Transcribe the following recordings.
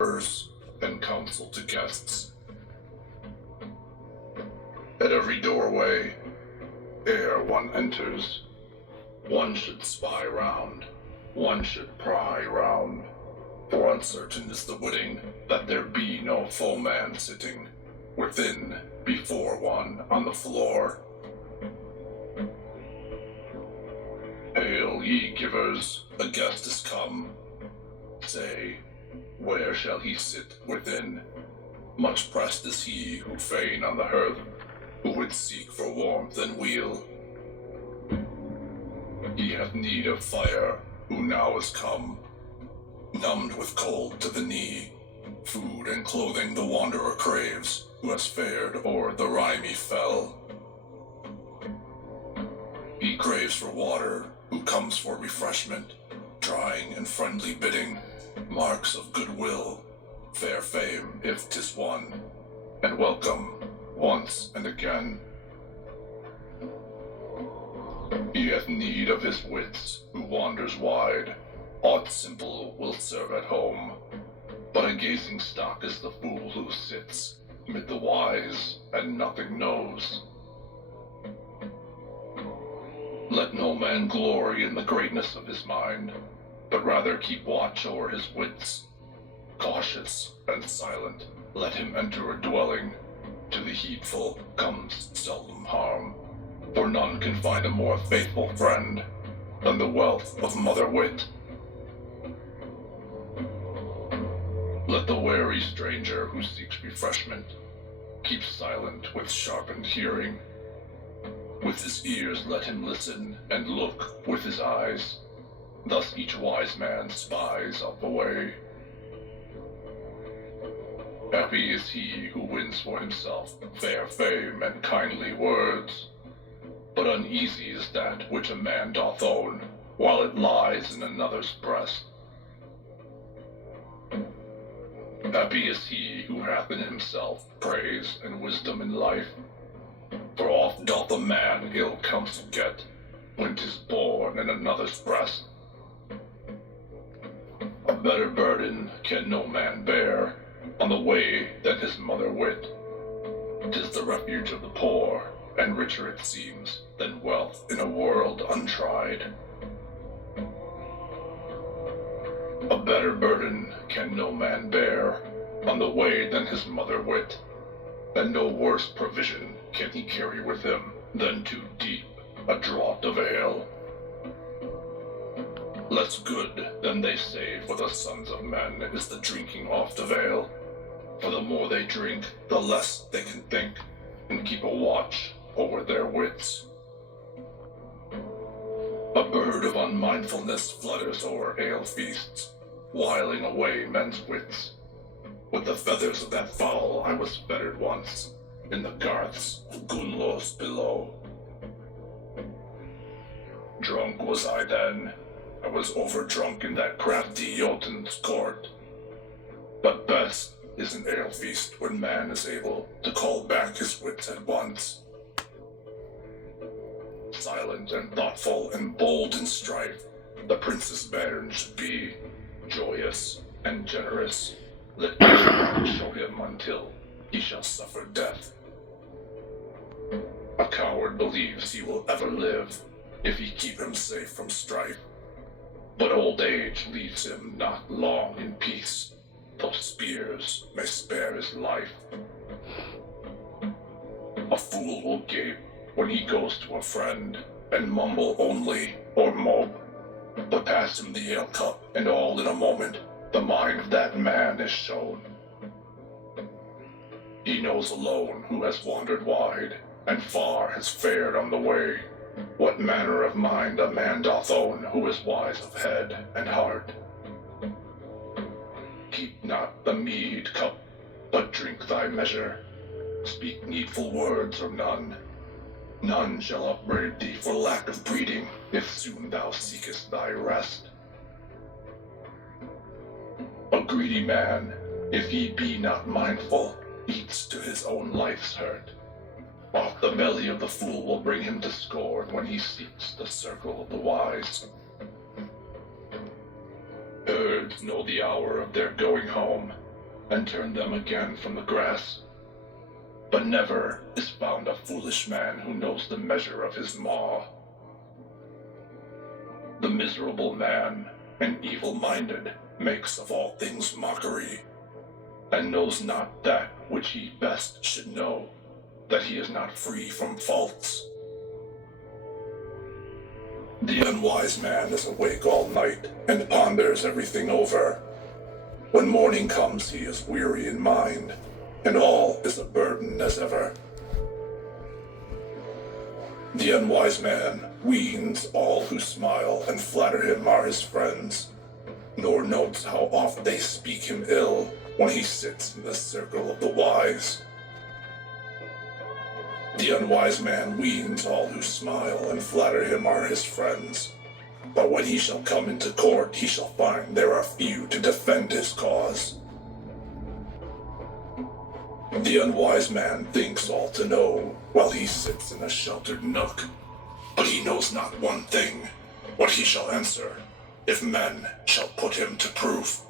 orders and counsel to guests. At every doorway, ere one enters, one should spy round, one should pry round, for uncertain is the witting that there be no foeman sitting within before one on the floor. Hail, ye givers, a guest is come. Say, where shall he sit within? Much pressed is he who fain on the hearth, who would seek for warmth and weal. He hath need of fire, who now is come, numbed with cold to the knee. Food and clothing the wanderer craves, who has fared o'er the rimy fell. He craves for water, who comes for refreshment, trying and friendly bidding, marks of goodwill, fair fame if 'tis won, and welcome once and again. He hath need of his wits, who wanders wide, aught simple will serve at home, but a gazing stock is the fool who sits mid the wise and nothing knows. Let no man glory in the greatness of his mind, but rather keep watch o'er his wits. Cautious and silent, let him enter a dwelling. To the heedful comes seldom harm, for none can find a more faithful friend than the wealth of mother wit. Let the wary stranger who seeks refreshment keep silent with sharpened hearing. With his ears let him listen and look with his eyes. Thus each wise man spies out the way. Happy is he who wins for himself fair fame and kindly words, but uneasy is that which a man doth own, while it lies in another's breast. Happy is he who hath in himself praise and wisdom in life, for oft doth a man ill counsel get, when 'tis born in another's breast. A better burden can no man bear on the way than his mother wit. 'Tis the refuge of the poor, and richer it seems than wealth in a world untried. A better burden can no man bear on the way than his mother wit, and no worse provision can he carry with him than too deep a draught of ale. Less good than they say for the sons of men is the drinking oft of ale, for the more they drink, the less they can think, and keep a watch over their wits. A bird of unmindfulness flutters o'er ale feasts, whiling away men's wits. With the feathers of that fowl I was fettered once, in the garths of Gunlo's below. Drunk was I then, I was overdrunk in that crafty Jotun's court. But best is an ale feast when man is able to call back his wits at once. Silent and thoughtful and bold in strife, the prince's bairn should be, joyous and generous. Let each man show him until he shall suffer death. A coward believes he will ever live if he keep him safe from strife, but old age leaves him not long in peace, though spears may spare his life. A fool will gape when he goes to a friend, and mumble only or mope, but pass him the ale cup, and all in a moment the mind of that man is shown. He knows alone who has wandered wide, and far has fared on the way, what manner of mind a man doth own who is wise of head and heart. Keep not the mead cup, but drink thy measure. Speak needful words or none. None shall upbraid thee for lack of breeding, if soon thou seekest thy rest. A greedy man, if he be not mindful, eats to his own life's hurt. Oft the belly of the fool will bring him to scorn when he seeks the circle of the wise. Birds know the hour of their going home, and turn them again from the grass. But never is found a foolish man who knows the measure of his maw. The miserable man, and evil-minded, makes of all things mockery, and knows not that which he best should know, that he is not free from faults. The unwise man is awake all night, and ponders everything over. When morning comes, he is weary in mind, and all is a burden as ever. The unwise man weans all who smile and flatter him are his friends, nor notes how oft they speak him ill when he sits in the circle of the wise. The unwise man weans all who smile and flatter him are his friends, but when he shall come into court he shall find there are few to defend his cause. The unwise man thinks all to know while he sits in a sheltered nook, but he knows not one thing, what he shall answer if men shall put him to proof.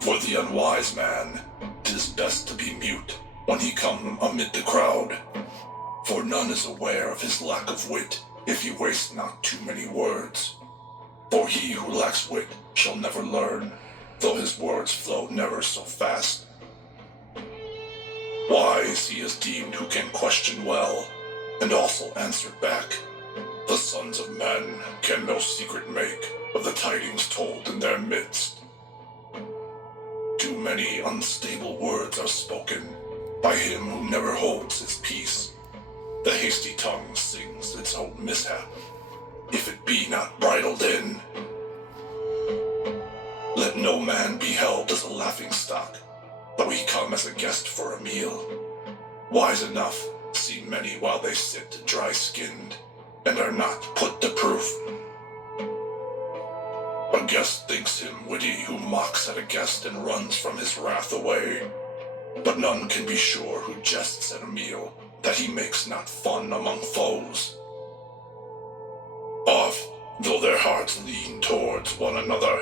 For the unwise man, 'tis best to be mute when he come amid the crowd, for none is aware of his lack of wit if he waste not too many words. For he who lacks wit shall never learn, though his words flow never so fast. Wise he is deemed who can question well, and also answer back. The sons of men can no secret make of the tidings told in their midst. Too many unstable words are spoken by him who never holds his peace. The hasty tongue sings its own mishap, if it be not bridled in. Let no man be held as a laughingstock, though he come as a guest for a meal. Wise enough see many while they sit dry-skinned, and are not put to proof. A guest thinks him witty who mocks at a guest and runs from his wrath away. But none can be sure who jests at a meal, that he makes not fun among foes. Oft, though their hearts lean towards one another,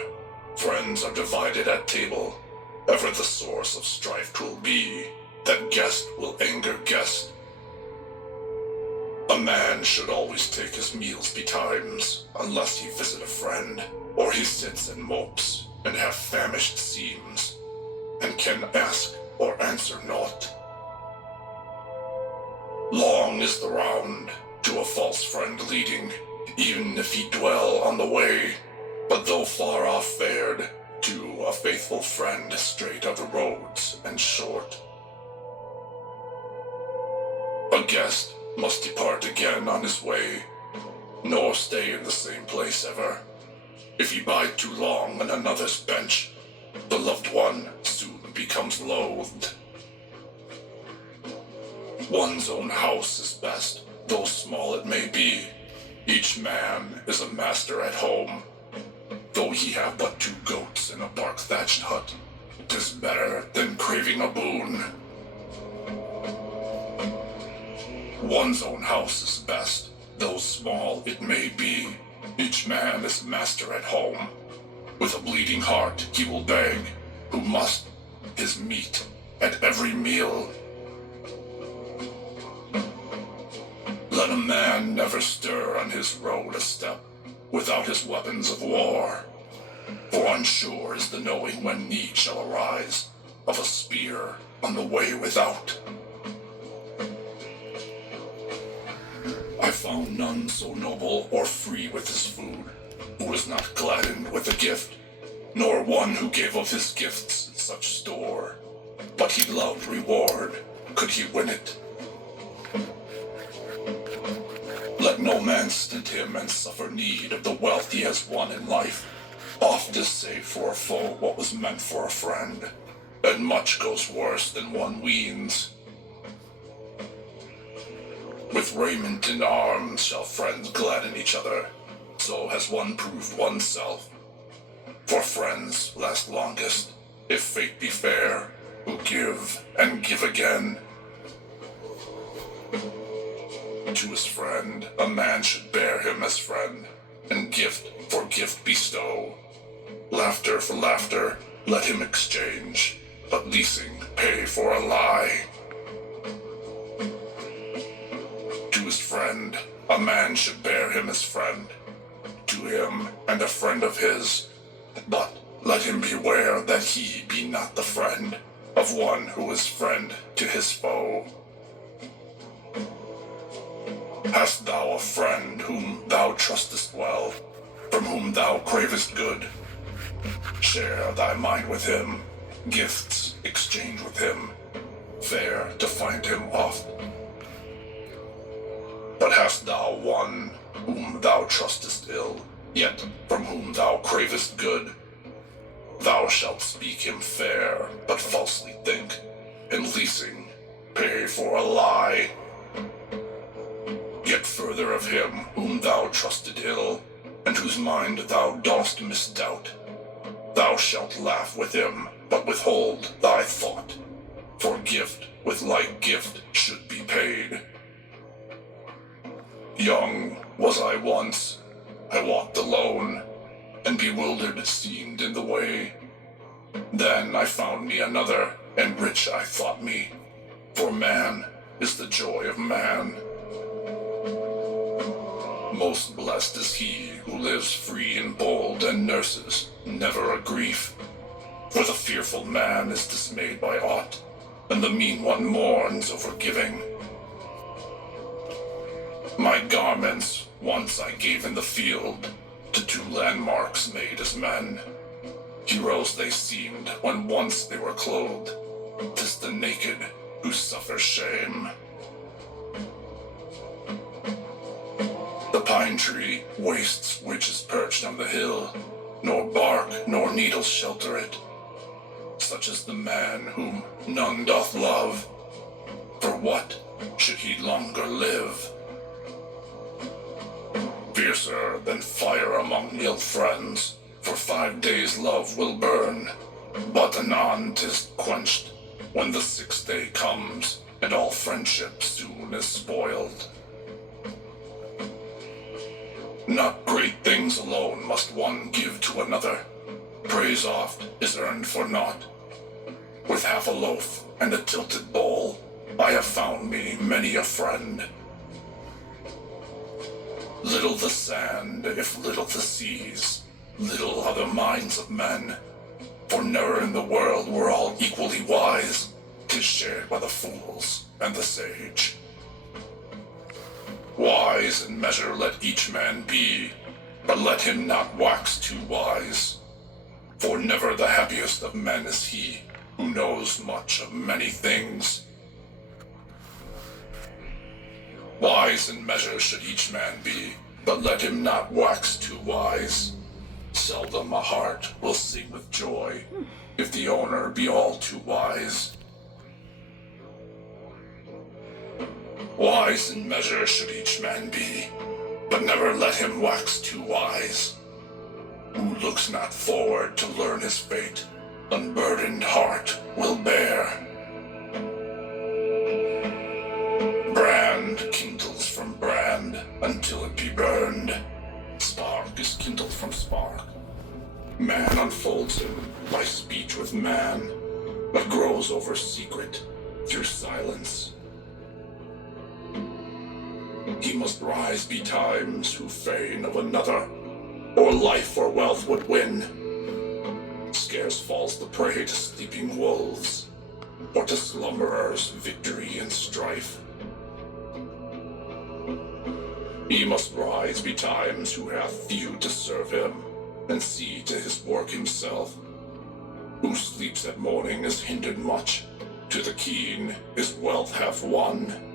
friends are divided at table. Ever the source of strife 'twill be, that guest will anger guest. A man should always take his meals betimes, unless he visit a friend, or he sits and mopes, and half famished seems, and can ask or answer naught. Long is the round, to a false friend leading, even if he dwell on the way, but though far off fared, to a faithful friend straight are the roads and short. A guest must depart again on his way, nor stay in the same place ever. If he bide too long on another's bench, the loved one soon becomes loathed. One's own house is best, though small it may be. Each man is a master at home. Though he have but 2 goats in a bark-thatched hut, 'tis better than craving a boon. One's own house is best, though small it may be. Each man is master at home. With a bleeding heart he will beg, who must, his meat at every meal. Let a man never stir on his road a step without his weapons of war, for unsure is the knowing when need shall arise of a spear on the way without. I found none so noble or free with his food, who was not gladdened with a gift, nor one who gave of his gifts such store, but he loved reward, could he win it. Let no man stint him and suffer need of the wealth he has won in life. Oft is saved for a foe what was meant for a friend, and much goes worse than one weens. With raiment and arms shall friends gladden each other, so has one proved oneself. For friends last longest, if fate be fair, who give and give again. To his friend, a man should bear him as friend, and gift for gift bestow. Laughter for laughter, let him exchange, but leasing pay for a lie. To his friend, a man should bear him as friend, to him and a friend of his, but let him beware that he be not the friend of one who is friend to his foe. Hast thou a friend whom thou trustest well, from whom thou cravest good? Share thy mind with him, gifts exchange with him, fair to find him oft. But hast thou one whom thou trustest ill, yet from whom thou cravest good? Thou shalt speak him fair, but falsely think, and leasing pay for a lie. Yet further of him whom thou trusted ill, and whose mind thou dost misdoubt, thou shalt laugh with him, but withhold thy thought, for gift with like gift should be paid. Young was I once, I walked alone, and bewildered seemed in the way. Then I found me another, and rich I thought me, for man is the joy of man. Most blessed is he who lives free and bold, and nurses never a grief. For the fearful man is dismayed by aught, and the mean one mourns over giving. My garments once I gave in the field to two landmarks made as men. Heroes they seemed when once they were clothed. 'Tis the naked who suffer shame. The pine tree wastes which is perched on the hill, nor bark nor needles shelter it. Such is the man whom none doth love. For what should he longer live? Fiercer than fire among ill friends, for 5 days love will burn, but anon 'tis quenched when the 6th day comes, and all friendship soon is spoiled. Not great things alone must one give to another. Praise oft is earned for naught. With half a loaf and a tilted bowl, I have found me many a friend. Little the sand, if little the seas, little are the minds of men. For ne'er in the world were all equally wise. 'Tis shared by the fools and the sage. Wise in measure let each man be, but let him not wax too wise. For never the happiest of men is he who knows much of many things. Wise in measure should each man be, but let him not wax too wise. Seldom a heart will sing with joy, if the owner be all too wise. Wise in measure should each man be, but never let him wax too wise. Who looks not forward to learn his fate, unburdened heart will bear. Brand kindles from brand until it be burned. Spark is kindled from spark. Man unfolds him by speech with man, but grows over secret through silence. He must rise betimes who fain of another, or life or wealth would win. Scarce falls the prey to sleeping wolves, or to slumberers victory and strife. He must rise betimes who hath few to serve him, and see to his work himself. Who sleeps at morning is hindered much, to the keen his wealth hath won.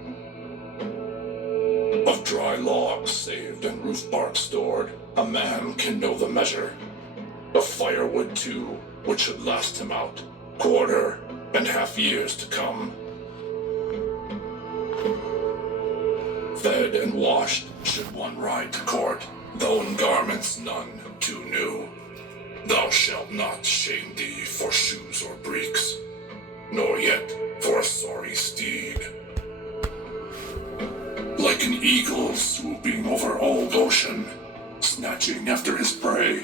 Of dry logs saved and roof bark stored, a man can know the measure. Of firewood too, which should last him out, quarter and half years to come. Fed and washed should one ride to court, though in garments none too new. Thou shalt not shame thee for shoes or breeks, nor yet for a sorry steed. Like an eagle swooping over old ocean, snatching after his prey,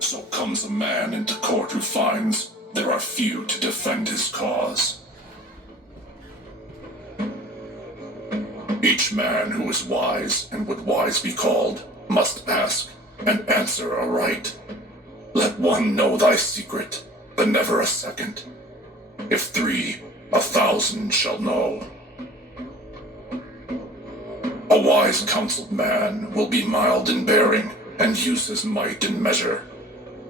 so comes a man into court who finds there are few to defend his cause. Each man who is wise and would wise be called must ask and answer aright. Let one know thy secret, but never a second. If 3, 1,000 shall know. A wise counseled man will be mild in bearing and use his might in measure,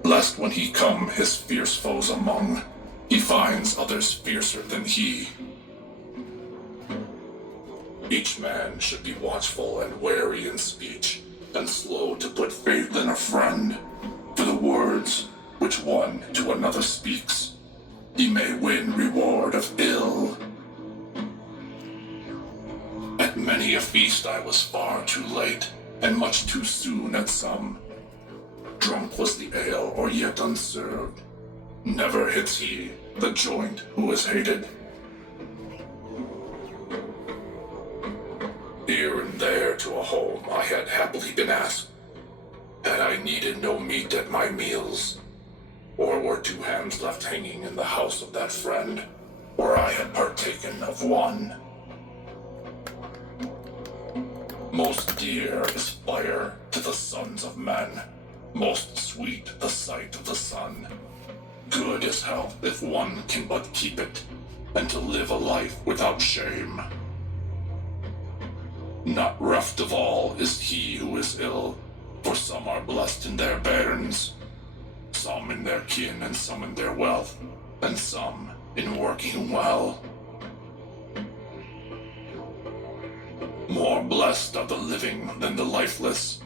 lest when he come his fierce foes among, he finds others fiercer than he. Each man should be watchful and wary in speech, and slow to put faith in a friend, for the words which one to another speaks, he may win reward of ill. At many a feast I was far too late, and much too soon at some. Drunk was the ale, or yet unserved. Never hits he the joint who is hated. Here and there to a home I had happily been asked, had I needed no meat at my meals, or were 2 hams left hanging in the house of that friend, where I had partaken of one. Most dear is fire to the sons of men, most sweet the sight of the sun. Good is health if one can but keep it, and to live a life without shame. Not reft of all is he who is ill, for some are blessed in their bairns, some in their kin and some in their wealth, and some in working well. More blessed are the living than the lifeless.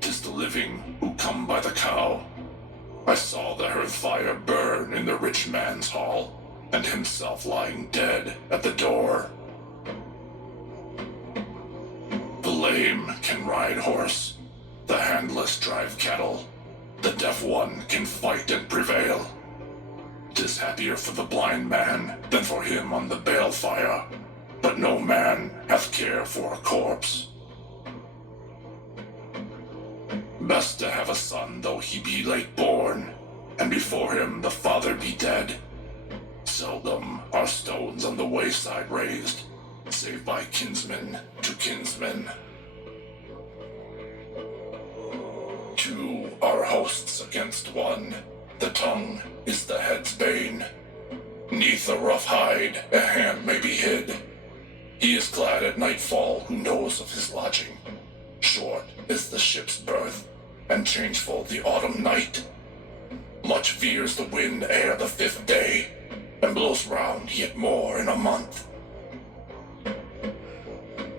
'Tis the living who come by the cow. I saw the hearth fire burn in the rich man's hall, and himself lying dead at the door. The lame can ride horse, the handless drive cattle, the deaf one can fight and prevail. 'Tis happier for the blind man than for him on the balefire, but no man hath care for a corpse. Best to have a son though he be late born, and before him the father be dead. Seldom are stones on the wayside raised, save by kinsman to kinsman. 2 are hosts against 1, the tongue is the head's bane. 'Neath a rough hide a hand may be hid. He is glad at nightfall who knows of his lodging. Short is the ship's berth, and changeful the autumn night. Much veers the wind ere the 5th day, and blows round yet more in a month.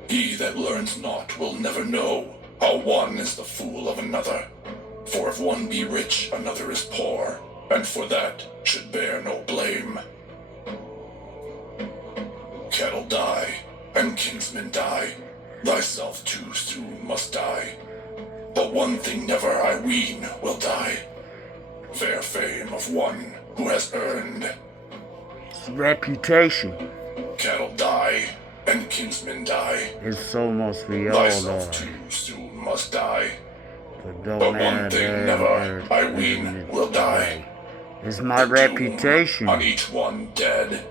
He that learns not will never know how one is the fool of another. For if one be rich, another is poor, and for that should bear no blame. Cattle die, and kinsmen die, thyself too soon must die. But one thing never, I ween, will die, fair fame of one who has earned reputation. Cattle die, and kinsmen die, It's almost we all thyself die. too soon must die. But But one thing never, I ween, will die, It's my the doom reputation. on each one dead.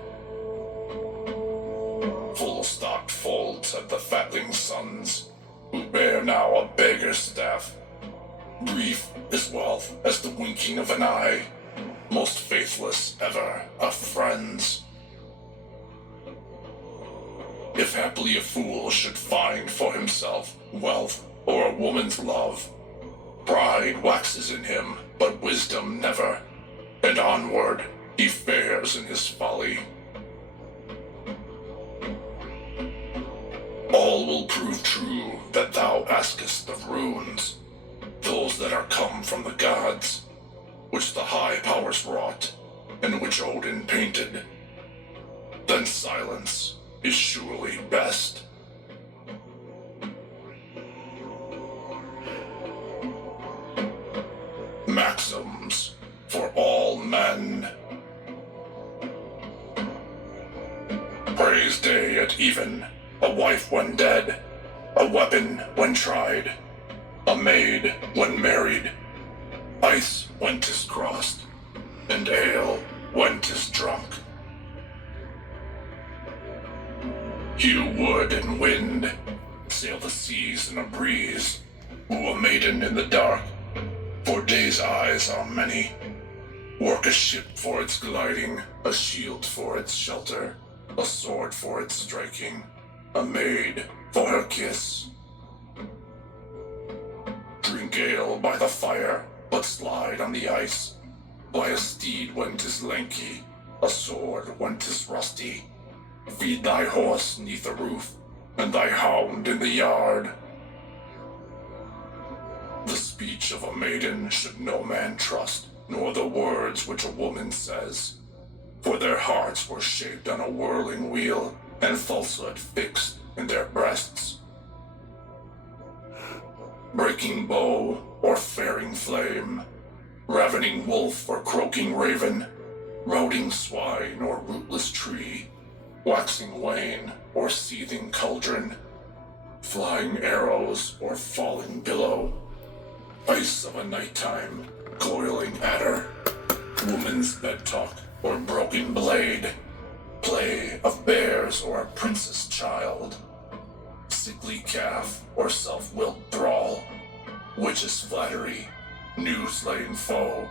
Full-stocked folds have the fatling sons, who bear now a beggar's staff. Brief is wealth as the winking of an eye, most faithless ever of friends. If haply a fool should find for himself wealth or a woman's love, pride waxes in him, but wisdom never, and onward he fares in his folly. All will prove true that thou askest of runes, those that are come from the gods, which the high powers wrought, and which Odin painted. Then silence is surely best. Maxims for all men. Praise day at even, a wife when dead, a weapon when tried, a maid when married, Ice when 'tis crossed, and ale when 'tis drunk. Hew wood and wind, sail the seas in a breeze, woo a maiden in the dark, for day's eyes are many. Work a ship for its gliding, a shield for its shelter, a sword for its striking, a maid for her kiss. Drink ale by the fire, but slide on the ice. Buy a steed when 'tis lanky, a sword when 'tis rusty. Feed thy horse 'neath a roof, and thy hound in the yard. The speech of a maiden should no man trust, nor the words which a woman says. For their hearts were shaped on a whirling wheel, and falsehood fixed in their breasts. Breaking bow or faring flame, ravening wolf or croaking raven, routing swine or rootless tree, waxing wane or seething cauldron, flying arrows or falling billow, ice of a nighttime, coiling adder, woman's bed talk or broken blade, play of bears or a princess child, sickly calf or self-willed thrall, witch's flattery, new-slain foe,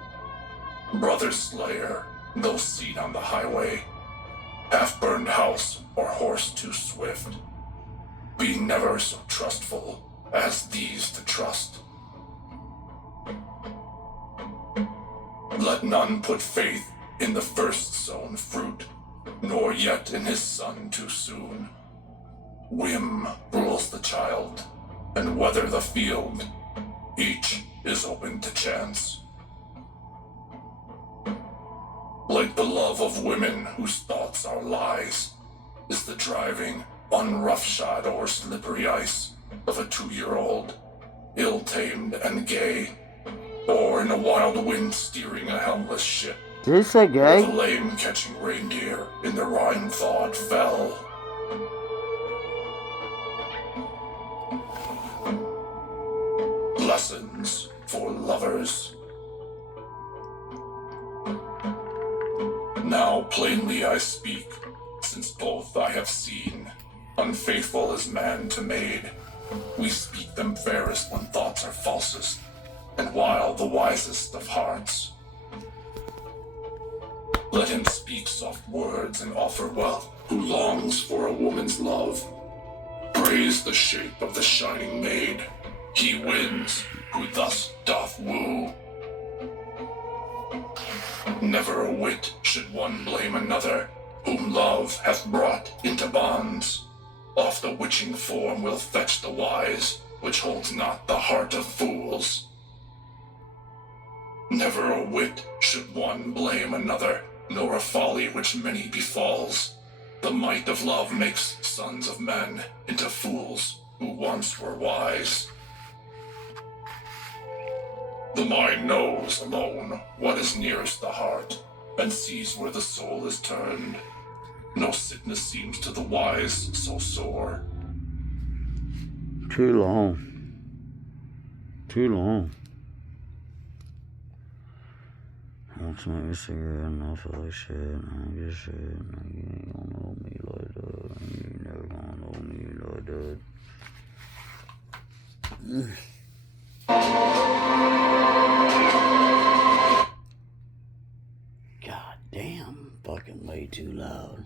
brother slayer, though seen on the highway, half-burned house or horse too swift. Be never so trustful as these to trust. Let none put faith in the first sown fruit, nor yet in his son too soon. Whim rules the child, and whether the field, each is open to chance. Like the love of women whose thoughts are lies, is the driving, unroughshod o'er slippery ice of a 2-year-old, ill-tamed and gay, or in a wild wind steering a helmless ship. Did it say Or gay? the lame catching reindeer in the rime-thawed fell. Lessons for lovers. Now plainly I speak, since both I have seen. Unfaithful is man to maid. We speak them fairest when thoughts are falsest, and while the wisest of hearts. Let him speak soft words and offer wealth, who longs for a woman's love. Praise the shape of the shining maid. He wins, who thus doth woo. Never a whit should one blame another, whom love hath brought into bonds. Off the witching form will fetch the wise, which holds not the heart of fools. Never a whit should one blame another, nor a folly which many befalls. The might of love makes sons of men into fools who once were wise. The mind knows alone what is nearest the heart, and sees where the soul is turned. No sickness seems to the wise so sore. Too long. Too long. I want to make a cigarette and I feel like shit. I get shit. You ain't gonna know me like that. You ain't never gonna know me like that. God damn, fucking way too loud.